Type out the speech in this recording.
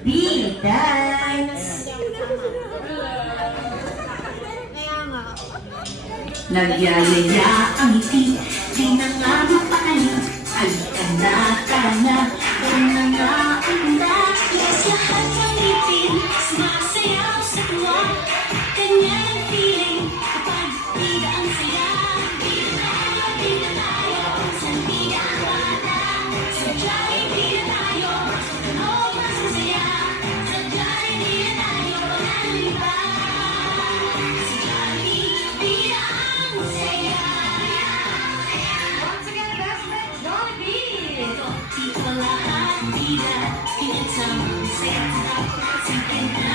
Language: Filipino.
Dance! Nagyayaya ang ngiti, di na nga mapakali. Halika na, tara na, tara na nga ang yes, lahat ng ngipin, sumasayaw sa tuwa. Ganyan ang feeling, kapag bida ang saya. Bida tayo, saan bida ang bata? Sadya'y bida tayo, oh, mas masaya. Sadya'y bida tayo, walang iba. Sadya'y bida ang saya. Once again, best friend, Jollibee! Dito lahat bida, pinagsama, saya, sarap, sige na.